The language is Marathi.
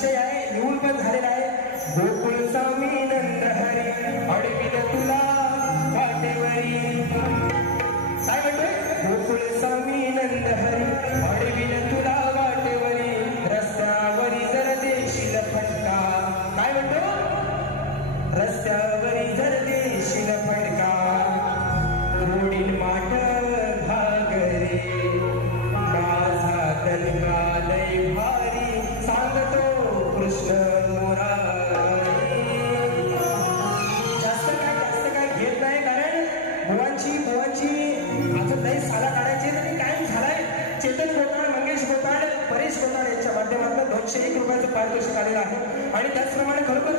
विषय आहे, निवड पण झालेला आहे. गोकुळ स्वामी नंद हरी अडविल तुला वाटेवरी. काय म्हणतोय? गोकुळ स्वामी नंद हरी अडविल तुला वाटेवरी, रस्त्यावरी जर देशील फटका. काय म्हणतो? रस्त्यावरी जर देशील फटका, मोडील माठ घागरे. माझा तलका लय भारी सांगतो कृष्ण मुरारी. जास्त काय घेत नाही, कारण बुवांची अजून नाही साला काढायची. तरी कायम झालाय. चेतन गोपाळ, मंगेश गोपाळ, परेश गोपाळ यांच्या माध्यमातून 201 रुपयाचं पारितोषिक आलेलं आहे. आणि त्याचप्रमाणे खरोखर